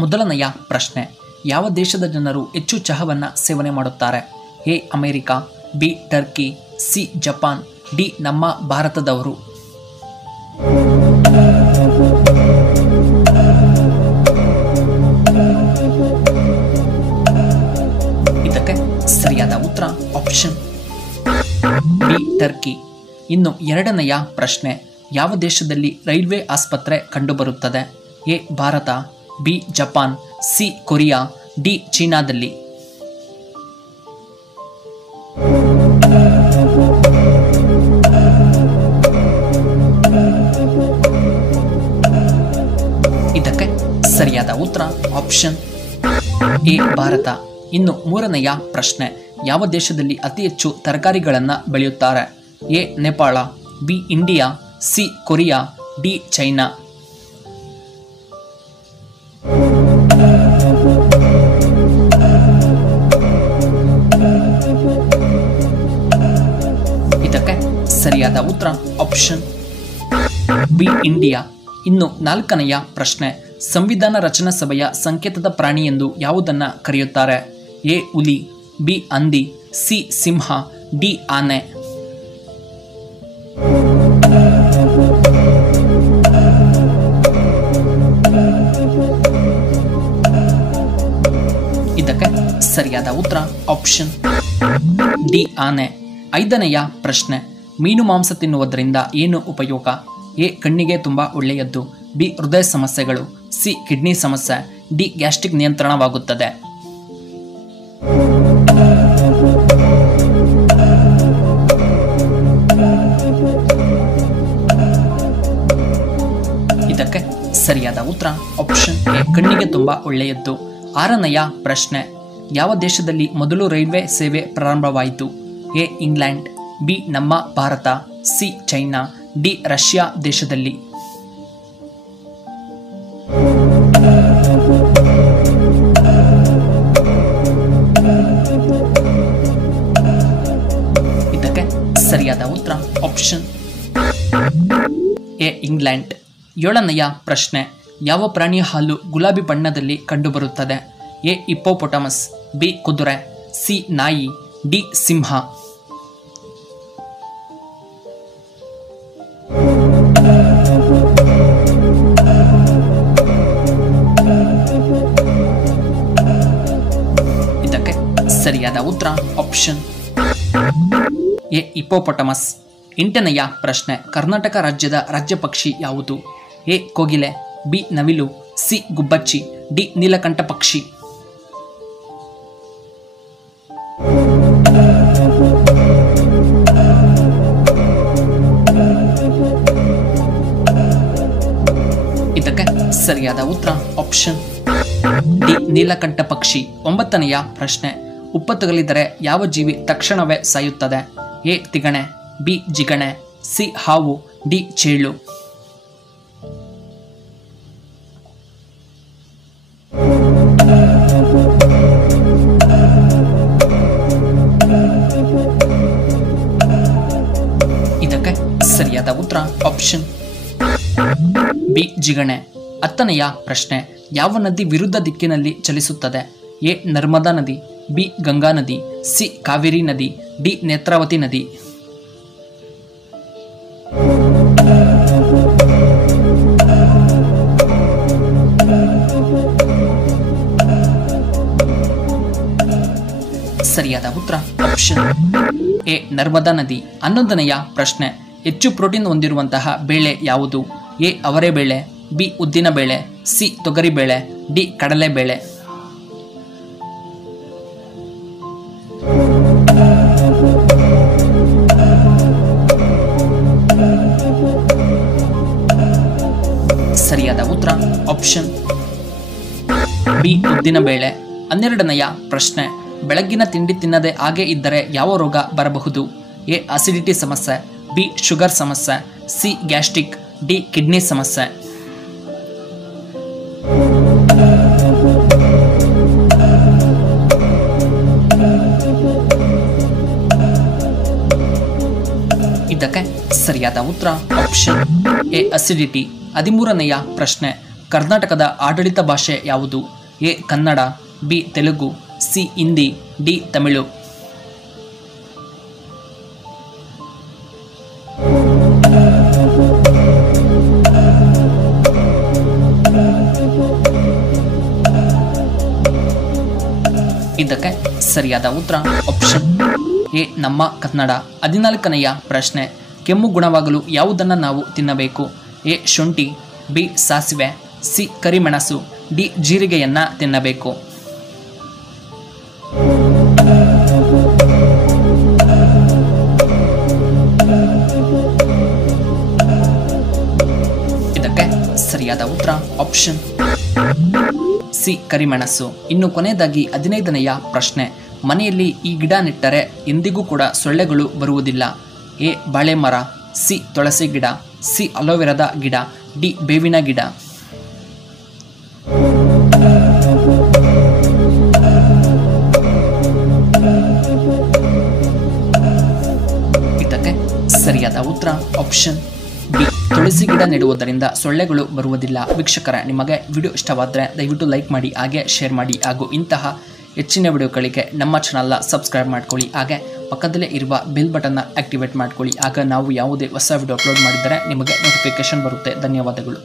ಮೊದಲನೆಯ ಪ್ರಶ್ನೆ, ಯಾವ ದೇಶದ ಜನರು ಹೆಚ್ಚು ಚಹಾವನ್ನು ಸೇವನೆ ಮಾಡುತ್ತಾರೆ? A America, B Turkey, C Japan, D ನಮ್ಮ ಭಾರತದವರು. ಇದಕ್ಕೆ ಸರಿಯಾದ ಉತ್ತರ ಆಪ್ಷನ್ ಬಿ ಟರ್ಕಿ. ಇನ್ನು ಎರಡನೆಯ ಪ್ರಶ್ನೆ, ಯಾವ ದೇಶದಲ್ಲಿ ರೈಲ್ವೆ ಆಸ್ಪತ್ರೆ ಕಂಡುಬರುತ್ತದೆ? A Bharat, B Japan, C Korea, D ಚೀನಾದಲ್ಲಿ. ಇದಕ್ಕೆ ಸರಿಯಾದ ಉತ್ತರ ಆಪ್ಷನ್ ಎ ಭಾರತ. ಇನ್ನು ಮೂರನೆಯ ಪ್ರಶ್ನೆ, ಯಾವ ದೇಶದಲ್ಲಿ ಅತಿ ಹೆಚ್ಚು ತರಕಾರಿಗಳನ್ನು ಬೆಳೆಯುತ್ತಾರೆ? A Nepal, B India, C Korea, D China. ಇದಕ್ಕೆ ಸರಿಯಾದ ಉತ್ತರ ಆಪ್ಷನ್ ಬಿ ಇಂಡಿಯಾ. ಇನ್ನು ನಾಲ್ಕನೆಯ ಪ್ರಶ್ನೆ, ಸಂವಿಧಾನ ರಚನಾ ಸಭೆಯ ಸಂಕೇತದ ಪ್ರಾಣಿ ಎಂದು ಯಾವುದನ್ನು ಕರೆಯುತ್ತಾರೆ? ಎ ಹುಲಿ, ಬಿ ಹಂದಿ, ಸಿ ಸಿಂಹ, ಡಿ ಆನೆ. ಇದಕ್ಕೆ ಸರಿಯಾದ ಉತ್ತರ ಆಪ್ಷನ್ ಡಿ ಆನೆ. ಐದನೆಯ ಪ್ರಶ್ನೆ, ಮೀನು ಮಾಂಸ ತಿನ್ನುವುದರಿಂದ ಏನು ಉಪಯೋಗ? ಎ ಕಣ್ಣಿಗೆ ತುಂಬ ಒಳ್ಳೆಯದ್ದು, ಬಿ ಹೃದಯ ಸಮಸ್ಯೆಗಳು, ಸಿ ಕಿಡ್ನಿ ಸಮಸ್ಯೆ, ಡಿ ಗ್ಯಾಸ್ಟ್ರಿಕ್ ನಿಯಂತ್ರಣವಾಗುತ್ತದೆ. ಇದಕ್ಕೆ ಸರಿಯಾದ ಉತ್ತರ ಆಪ್ಷನ್ ಎ ಕಣ್ಣಿಗೆ ತುಂಬ ಒಳ್ಳೆಯದ್ದು. ಆರನೆಯ ಪ್ರಶ್ನೆ, ಯಾವ ದೇಶದಲ್ಲಿ ಮೊದಲು ರೈಲ್ವೆ ಸೇವೆ ಪ್ರಾರಂಭವಾಯಿತು? ಎ ಇಂಗ್ಲೆಂಡ್, ಬಿ ನಮ್ಮ Bharat, C China, D Russia ದೇಶದಲ್ಲಿ. ಇದಕ್ಕೆ ಸರಿಯಾದ ಉತ್ತರ ಆಪ್ಷನ್ ಎ ಇಂಗ್ಲೆಂಡ್. ಏಳನೆಯ ಪ್ರಶ್ನೆ, ಯಾವ ಪ್ರಾಣಿಯ ಹಾಲು ಗುಲಾಬಿ ಬಣ್ಣದಲ್ಲಿ ಕಂಡುಬರುತ್ತದೆ? ಎ ಹಿಪ್ಪೋಪೊಟಮಸ್, ಬಿ ಕುದುರೆ, ಸಿ ನಾಯಿ, ಡಿ ಸಿಂಹ. ಇದಕ್ಕೆ ಸರಿಯಾದ ಉತ್ತರ ಆಪ್ಷನ್ ಎ ಹಿಪ್ಪೋಪೊಟಮಸ್. ಎಂಟನೆಯ ಪ್ರಶ್ನೆ, ಕರ್ನಾಟಕ ರಾಜ್ಯದ ರಾಜ್ಯ ಪಕ್ಷಿ ಯಾವುದು? ಎ ಕೋಗಿಲೆ, ಬಿ ನವಿಲು, ಸಿ ಗುಬ್ಬಚ್ಚಿ, ಡಿ ನೀಲಕಂಠ ಪಕ್ಷಿ. ಇದಕ್ಕೆ ಸರಿಯಾದ ಉತ್ತರ ಆಪ್ಷನ್ ಡಿ ನೀಲಕಂಠ ಪಕ್ಷಿ. ಒಂಬತ್ತನೆಯ ಪ್ರಶ್ನೆ, ಉಪ್ಪು ತಗುಲಿದರೆ ಯಾವ ಜೀವಿ ತಕ್ಷಣವೇ ಸಾಯುತ್ತದೆ? ಎ ತಿಗಣೆ, ಬಿ ಜಿಗಣೆ, ಸಿ ಹಾವು, ಡಿ ಚೇಳು. ಇದಕ್ಕೆ ಸರಿಯಾದ ಉತ್ತರ ಆಪ್ಷನ್ ಬಿ ಜಿಗಣೆ. ಹತ್ತನೆಯ ಪ್ರಶ್ನೆ, ಯಾವ ನದಿ ವಿರುದ್ಧ ದಿಕ್ಕಿನಲ್ಲಿ ಚಲಿಸುತ್ತದೆ? ಎ ನರ್ಮದಾ ನದಿ, ಬಿ ಗಂಗಾ ನದಿ, ಸಿ ಕಾವೇರಿ ನದಿ, ಡಿ ನೇತ್ರಾವತಿ ನದಿ. ಸರಿಯಾದ ಉತ್ತರ ಆಪ್ಷನ್ ಎ ನರ್ಮದಾ ನದಿ. 11ನೆಯ ಪ್ರಶ್ನೆ, ಹೆಚ್ಚು ಪ್ರೋಟೀನ್ ಹೊಂದಿರುವಂತಹ ಬೇಳೆ ಯಾವುದು? ಎ ಅವರೆಬೇಳೆ, ಬಿ ಉದ್ದಿನ ಬೇಳೆ, ಸಿ ತೊಗರಿಬೇಳೆ, ಡಿ ಕಡಲೆಬೇಳೆ. ಸರಿಯಾದ ಉತ್ತರ ಆಪ್ಷನ್ ಬಿ ಉದ್ದಿನ ಬೇಳೆ. 12ನೆಯ ಪ್ರಶ್ನೆ, ಬೆಳಗ್ಗಿನ ತಿಂಡಿ ತಿನ್ನದೆ ಹಾಗೆ ಇದ್ದರೆ ಯಾವ ರೋಗ ಬರಬಹುದು? ಎ ಅಸಿಡಿಟಿ ಸಮಸ್ಯೆ, ಬಿ ಶುಗರ್ ಸಮಸ್ಯೆ, ಸಿ ಗ್ಯಾಸ್ಟ್ರಿಕ್, ಡಿ ಕಿಡ್ನಿ ಸಮಸ್ಯೆ. ಇದಕ್ಕೆ ಸರಿಯಾದ ಉತ್ತರ ಆಪ್ಷನ್ ಎ ಅಸಿಡಿಟಿ. 13ನೆಯ ಪ್ರಶ್ನೆ, ಕರ್ನಾಟಕದ ಆಡಳಿತ ಭಾಷೆ ಯಾವುದು? A Kannada, B Telugu, C Hindi, D Tamil. ಇದಕ್ಕೆ ಸರಿಯಾದ ಉತ್ತರ ಆಪ್ಷನ್ ಎ ನಮ್ಮ ಕನ್ನಡ. 14ನೆಯ ಪ್ರಶ್ನೆ, ಕೆಮ್ಮು ಗುಣವಾಗಲು ಯಾವುದನ್ನು ನಾವು ತಿನ್ನಬೇಕು? ಎ ಶುಂಠಿ, ಬಿ ಸಾಸಿವೆ, ಸಿ ಕರಿಮೆಣಸು, ಡಿ ಜೀರಿಗೆಯನ್ನು ತಿನ್ನಬೇಕು. ಇದಕ್ಕೆ ಸರಿಯಾದ ಉತ್ತರ ಆಪ್ಷನ್ ಸಿ ಕರಿಮೆಣಸು. ಇನ್ನು ಕೊನೆಯದಾಗಿ 15ನೆಯ ಪ್ರಶ್ನೆ, ಮನೆಯಲ್ಲಿ ಈ ಗಿಡ ನೆಟ್ಟರೆ ಎಂದಿಗೂ ಕೂಡ ಸೊಳ್ಳೆಗಳು ಬರುವುದಿಲ್ಲ. ಎ ಬಾಳೆ ಮರ, ಸಿ ತುಳಸಿ ಗಿಡ, ಸಿ ಅಲೋವೆರಾದ ಗಿಡ, ಡಿ ಬೇವಿನ ಗಿಡ. ಇದಕ್ಕೆ ಸರಿಯಾದ ಉತ್ತರ ಆಪ್ಷನ್ ಬಿ ತುಳಸಿ ಗಿಡ ನೆಡುವುದರಿಂದ ಸೊಳ್ಳೆಗಳು ಬರುವುದಿಲ್ಲ. ವೀಕ್ಷಕರೇ, ನಿಮಗೆ ವಿಡಿಯೋ ಇಷ್ಟವಾದರೆ ದಯವಿಟ್ಟು ಲೈಕ್ ಮಾಡಿ, ಹಾಗೆ ಶೇರ್ ಮಾಡಿ, ಹಾಗೂ ಇಂತಹ ಹೆಚ್ಚಿನ ವಿಡಿಯೋಗಳಿಗೆ ನಮ್ಮ ಚಾನಲ್ನ ಸಬ್ಸ್ಕ್ರೈಬ್ ಮಾಡ್ಕೊಳ್ಳಿ. ಹಾಗೆ ಪಕ್ಕದಲ್ಲೇ ಇರುವ ಬೆಲ್ ಬಟನ್ನ ಆಕ್ಟಿವೇಟ್ ಮಾಡ್ಕೊಳ್ಳಿ. ಆಗ ನಾವು ಯಾವುದೇ ಹೊಸ ವಿಡಿಯೋ ಅಪ್ಲೋಡ್ ಮಾಡಿದರೆ ನಿಮಗೆ ನೋಟಿಫಿಕೇಶನ್ ಬರುತ್ತೆ. ಧನ್ಯವಾದಗಳು.